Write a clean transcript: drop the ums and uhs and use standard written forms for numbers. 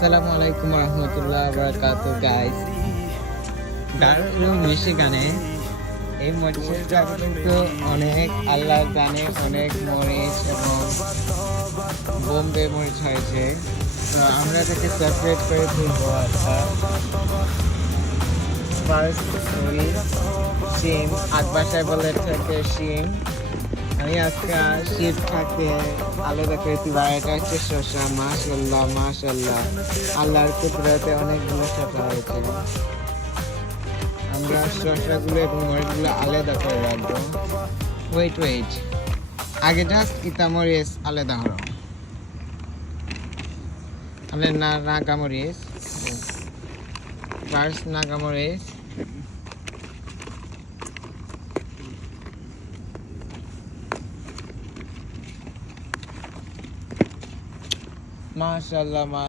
আসসালামু আলাইকুম রহমতুল্লাহ বারাকাতুহু গাইস। দারুণ মিশিগানে এই মরিচের জায়গা কিন্তু অনেক আল্লাহ জানে অনেক মরিচ এবং বোম্বে মরিচ হয়েছে। তো আমরা এটাকে সেপারেট করে তুলবো। আচ্ছা, ফার্স্ট করি শিম, আট বাসায় বলে থাকে শিম। আমি আজকে শীত থাকতে আলাদা করে তুলবো। আর এটা হচ্ছে শসা। মাশাল্লাহ মাশাল্লাহ, আল্লাহর কুদরতে অনেকগুলো শসা হয়েছে। আমরা শসাগুলো এবং মরিচগুলো আলাদা করে রাখবো। ওয়েট, আগে জাস্ট ইতামরিচ আলাদা হলো। তাহলে নাগামরিচ, ফার্স্ট নাগামরিচ, মাশাল্লাহ।